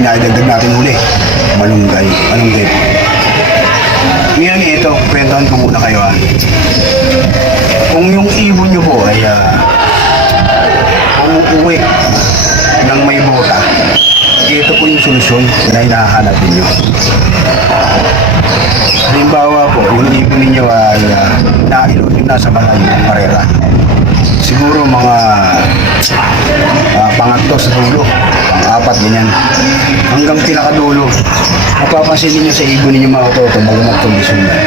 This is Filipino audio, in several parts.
naidagdag natin huli? Malunggay. Malunggay po. Ngayon ito, kwentuhan ko muna kayo ah. Kung yung ibon nyo po ay uh, umuuwi ng may bota, ito po yung solusyon na hinahanap ninyo. Halimbawa po, yung ibon ninyo ay uh, nailot yung nasa bahay ng karera. Siguro mga uh, pangatlo sa dulo, pang-apat ganyan. Hanggang pinakadulo, mapapansin ninyo sa ibon ninyo mga katoto, mag-condition yan.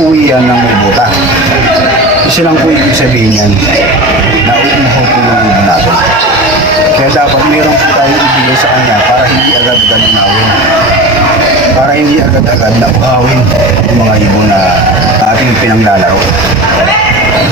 Uuwi yan ng may bota. Isa lang po ibig sabihin yan, na uuhaw po yung ibon natin. Kaya dapat meron po tayong ibigay sa kanya para hindi agad-agad. Para hindi agad-agad na yung mga ibon na ating pinanglalaro.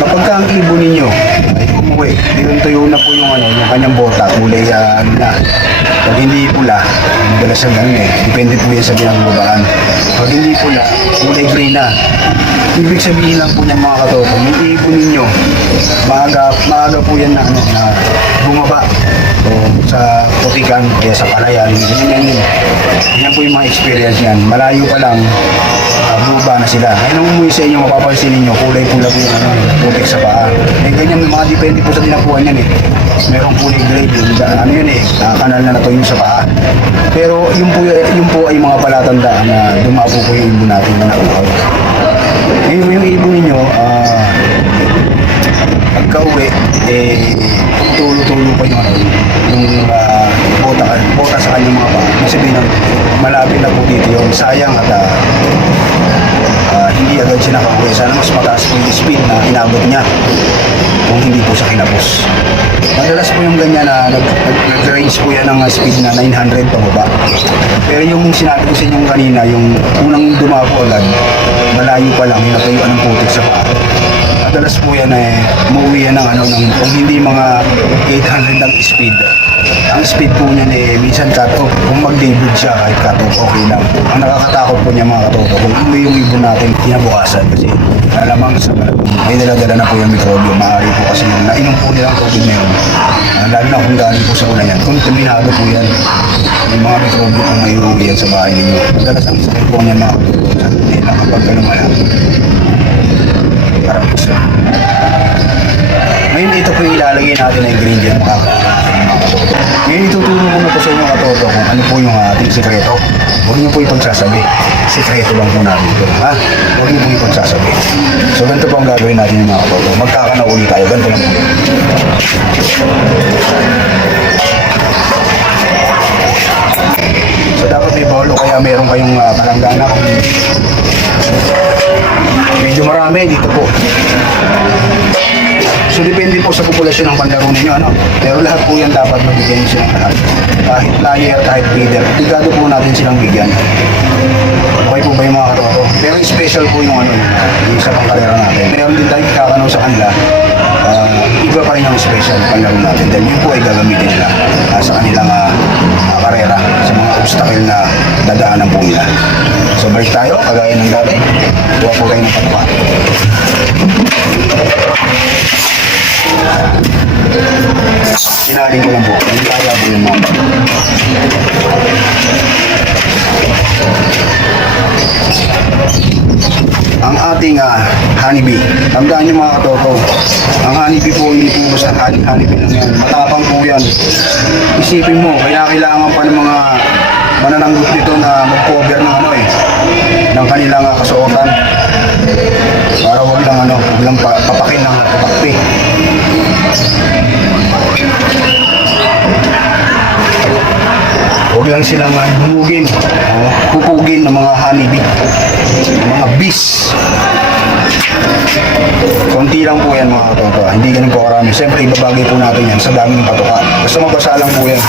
Kapag ka ang ibon ninyo ay umuwi, tuyong-tuyo na po yung, ano, yung kanyang bota, kulay uh, ano na. Pag hindi pula, madalas ang ganun eh. Depende po yan sa ginagubaan. Pag hindi pula, kulay green na. Ibig sabihin lang po niya mga katoto, yung ibon ninyo, maaga, maaga po yan na, ano, na bumaba o sa putikan, kaya sa palayan, ganyan yun. Yan po yung mga experience yan. Malayo pa lang, uh, buba na sila. Ay nung umuwi sa inyo, mapapansin ninyo, kulay pula po yung ano, putik sa paa. Eh, ganyan, mga depende po sa dinapuan yan eh. Merong kulay gray, yung, ano yun eh, uh, kanal na natuyo sa paa. Pero yung po, yung po ay mga palatandaan na dumapo po yung ibon natin na nauhaw. Ngayon yung ibon ninyo, ah, pagka-uwi, eh, tulo-tulo pa yung yung uh, bota, bota sa kanyang mga paa. Ibig sabihin nun, malapit na po dito yung sayang at ah, ah, hindi agad siya nakauwi. Sana mas mataas po yung speed na inabot niya kung hindi po siya kinapos. Madalas po yung ganyan na nag, nag, nag-range po yan ng ah, speed na 900 pababa. Pero yung sinabi ko sa inyo kanina, yung unang dumapo agad, malayo pa lang, yung natuyuan ng putik sa paa madalas po yan eh, umuwi yan ng ano, ng, kung hindi mga 800 ang speed. Ang speed po niyan eh, minsan cut-off. Kung mag-debut siya, kahit cut-off, okay lang. Ang nakakatakot po niya mga katoto, kung umuwi yung ibon natin kinabukasan kasi alamang sa may daladala na po yung mikrobyo. Maaari po kasi yung nainom po nilang COVID na yun. Uh, lalo na kung galing po sa ulan yan. Kontaminado po yan. Yung mga mikrobyo kung may yan sa bahay ninyo. Madalas ang sakit po niyan mga katoto. Sa nila kapag kalumala parang gusto. Ngayon ito po yung ilalagay natin na ingredient mga. Ngayon ituturo ko na po sa inyo katoto kung ano po yung ating sekreto. Huwag niyo po ipagsasabi. Sekreto lang po natin ito. Ha? Huwag niyo po ipagsasabi. So ganito po ang gagawin natin mga katoto. Magkakanauli tayo. Ganito lang po. So dapat may bolo kaya meron kayong uh, palanggana kung medyo marami dito po. So depende po sa populasyon ng panlaro ninyo ano. Pero lahat po yan dapat mabigyan nyo silang lahat. Kahit player, kahit leader. Obligado po natin silang bigyan. Okay po ba yung mga katoto? Pero special po yung ano, yung isa pang karera natin. Meron din tayong kakanaw sa kanila. Special panlaro natin. Dahil yun po ay gagamitin nila ah, sa kanilang ah, ah, karera. Sa mga obstacle na dadaanan po nila. So balik tayo, kagaya ng dati. Kuha po kayo ng patwa. Sinaling ko lang po. Hindi kaya po yung mga ang ating ah, honeybee. Tandaan niyo mga katoto, ang honeybee po hindi po basta honey, honeybee lang yan. Matapang po yan. Isipin mo, kaya kailangan pa ng mga manananggot dito na mag-cover ng ano eh, ng kanilang ah, kasuotan. Para wag lang ano, wag lang pa, papakin ng papakpi. Huwag lang silang uh, bumugin, uh, pupugin ng mga honeybee, ng mga bees. Konti lang po yan mga katoto, hindi ganun po karami. Siyempre, ibabagay po natin yan sa daming patuka. Basta mabasa lang po yan.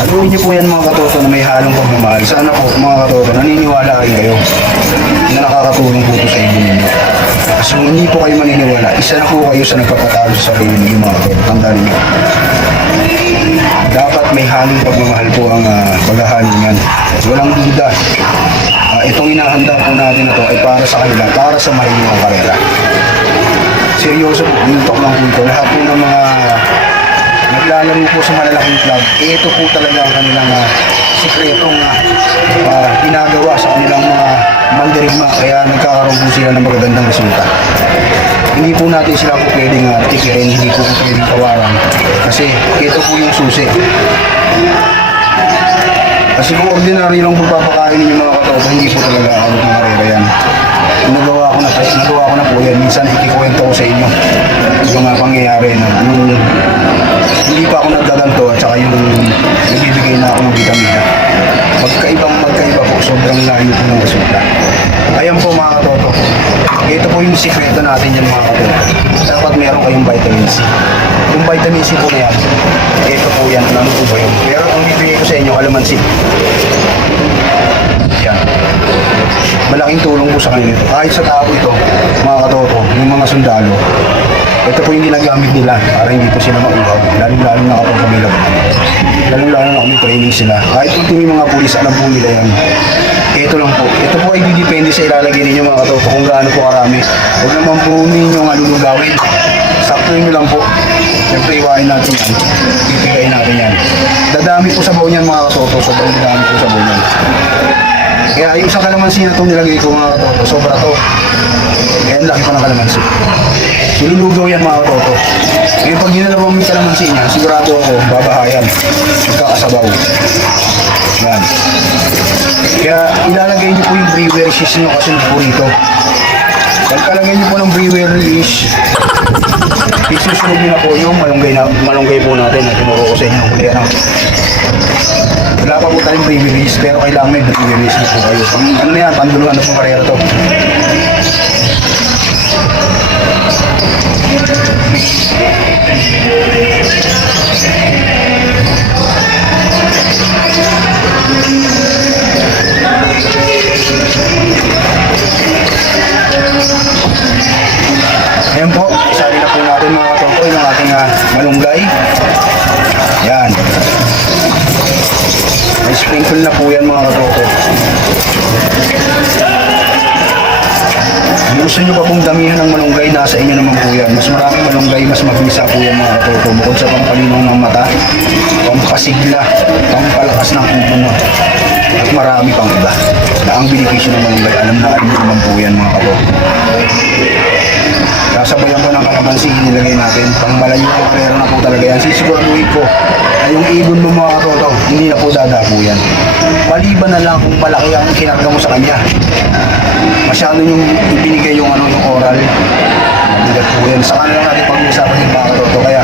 Aluin niyo po yan mga katoto na may halong pagmamahal. Sana po mga katoto, naniniwala rin kayo na nakakatulong po ito sa inyo ninyo. Kung hindi po kayo maniniwala, isa na po kayo sa nagpapatalo sa sarili ninyo mga katoto. Tandaan niyo. halong pagmamahal po ang uh, paghahalo niyan. Walang duda. Itong inahanda po natin na to ay para sa kanila, para sa mahilingang karera. Seryoso po, mintok lang po ito. Lahat po ng mga naglalaro po sa malalaking club, ito po talaga ang kanilang uh, sikretong uh, ginagawa sa kanilang mga mandirigma. Kaya nagkakaroon po sila ng magagandang resulta. Hindi po natin sila po pwedeng uh, tikirin, hindi po po pwedeng tawaran. Kasi ito po yung susi. Kasi kung ordinary lang po papakain ninyo mga katoto, hindi po talaga ako ng karera yan. Nagawa ko na, nagawa ko na po yan. Minsan ikikwento ko sa inyo yung mga pangyayari na yung hindi pa ako nagdaganto at saka yung nagbibigay na ako ng vitamina. Magkaibang magkaiba po, sobrang layo po ng resulta. Ayan po mga katoto. Ito po yung sikreto natin yung mga katoto. Meron kayong vitamin C. Yung vitamin C po na yan, ito po yan, ano po ba yun? Pero ang bibigay ko sa inyo, kalamansi. Yan. Malaking tulong po sa kanila ito. Kahit sa tao ito, mga katoto, yung mga sundalo, ito po yung ginagamit nila para hindi po sila mauhaw. Lalo-lalo na kapag kami laban. Lalo-lalo na kami training sila. Kahit po yung mga pulis, alam po nila yan. Ito lang po. Ito po ay didepende sa ilalagay ninyo mga katoto kung gaano po karami. Huwag naman po ninyo nga Sakto nyo lang po. Siyempre iwain natin yan. Pipigay natin yan. Dadami po sa baon yan mga katoto. Sobrang dadami po sa baon yan. Kaya yung isang kalamansi na itong nilagay ko mga katoto, sobra to. Ang laki pa ng kalamansi. Nilulugaw yan mga katoto. Ngayon pag ginalawang yung kalamansi niya, sigurado ako, babahayan. Magkakasabaw. Yan. Kaya ilalagay niyo po yung brewer yeast nyo kasi po rito. Pagkalagay niyo po ng brewer yeast, isusunod niyo na po yung malunggay, na, malunggay po natin na tinuro ko sa inyo. Kaya na, wala pa po tayong yeast, pero kailangan may yeast na po kayo. Pang, ano na yan, panduluhan na po karera to. Ayan po, isali na po natin mga katompo yung ating uh, malunggay. Yan. May sprinkle na po yan mga katompo. Kung gusto nyo pa pong damihan ng malunggay, nasa inyo naman po yan. Mas maraming malunggay, mas mabisa po yan mga katompo. Bukod sa pampalinaw ng mata, pampasigla, pampalakas ng puno. At marami pang iba. Na ang benepisyo ng malunggay, alam na alam naman po yan mga katompo. Sasabayan ko ng kalamansi nilagay natin. Pang malayo ko pero na po talaga yan. Sisiguraduhin ko na yung ibon mo mga katoto, hindi na po dadapo yan. Maliban na lang kung malaki ang kinarga mo sa kanya. Masyado yung ibinigay yung ano yung oral. Mabigat po yan. Sa kanila natin pag-uusapan yung mga katoto. Kaya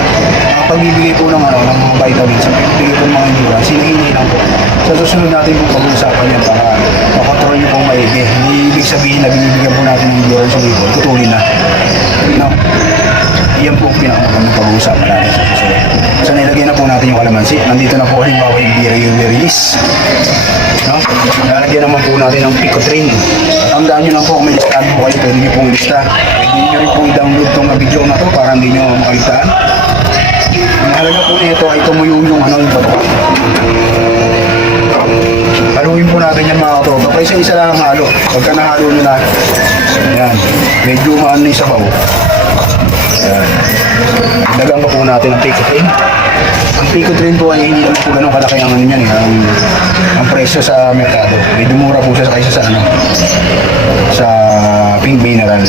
ang pagbibigay po ng ano, ng vitamins, pagbibigay po ng mga endurance, hinihingi lang po. Sa susunod natin po pag-uusapan yan para makontrol nyo pong maigi. Hindi ibig sabihin na binibigyan po natin ng endurance yung ibon. Tutulin na. No? Yan po ang pinakamagandang pag-uusapan natin sa susunod. So nilagay na po natin yung kalamansi. Nandito na po halimbawa yung beer release. No? Lalagyan naman po natin ng picotrin. At tandaan nyo lang po kung may listahan po kayo, pwede nyo pong lista. Pwede nyo rin pong i-download tong video na to para hindi nyo makaligtaan. Ang mahalaga po nito ay tumuyo yung ano yung bato. Haluin po natin yan mga katropa. Pa isa-isa lang ang halo. Pagka nahalo nyo na, yan, medyo maano yung sabaw. Yan. Dagang pa po natin ang picotin. Ang picotin po ay hindi naman po ganun kalaki ang ano yan eh. Ang, ang presyo sa merkado. Medyo mura po siya kaysa sa ano, sa pink mineral.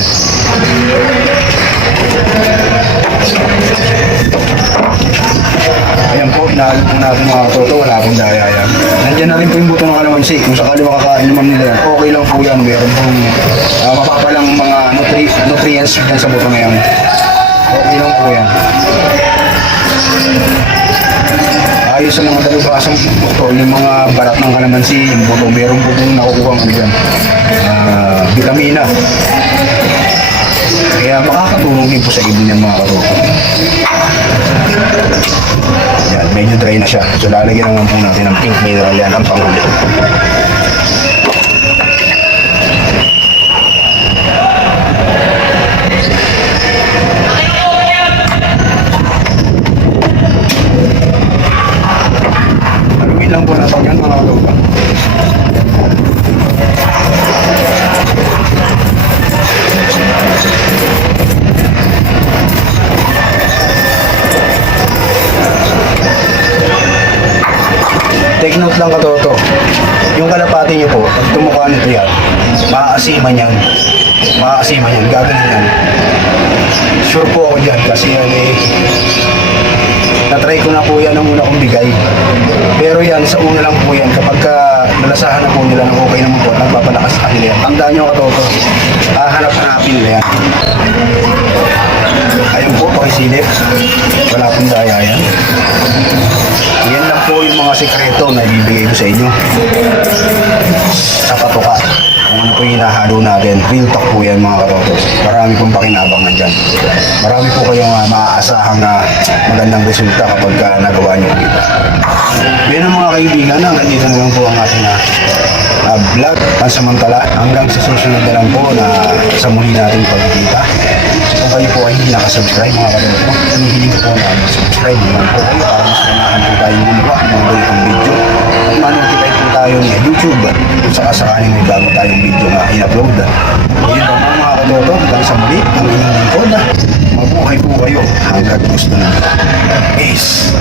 Po natin mga toto, wala pong daya yan. Nandiyan na rin po yung buto ng kalamansi. Kung sakali makakain naman nila okay lang po yan. Meron pong uh, mapapalang mga nutri nutrients dyan sa buto na yan. Okay lang po yan. Ayos sa mga dalubasang buto, yung mga balat ng kalamansi, yung buto, meron po pong nakukuha ano dyan. Uh, vitamina. Kaya makakatulong din po sa ibon niya mga katoto. Dry na siya. So lalagyan naman po natin ng pink mineral yan ang pangulo. Po yan ang una kong bigay. Pero yan, sa una lang po yan, kapag ka nalasahan na po nila na okay naman po, nagpapalakas sa kanila yan. Tandaan nyo katoto, hahanap-hanapin nila yan. Ayun po, pakisilip. Wala pong daya yan. Yan lang po yung mga sekreto na ibibigay ko sa inyo. Sa patuka. Po yung hinahalo natin. Real talk po yan mga katotos. Marami pong pakinabangan dyan. Marami po kayong uh, maaasahang na magandang resulta kapag ka nagawa nyo po ito. Yan ang mga kaibigan. Hanggang dito na lang po ang ating uh, uh, vlog pansamantala. Hanggang sa susunod na lang po na sa muli nating pagkikita. Kung kayo po ay hindi nakasubscribe mga katoto, hinihiling ko po na subscribe naman po kayo para mas manahan po tayong ng mga video. At manotify po tayo ni YouTube kung sakasakaling may bago tayong video na in-upload. Yun po mga mga katoto, hanggang sa muli, ang inyong lingkod. Mabuhay po kayo hanggang gusto na. Peace!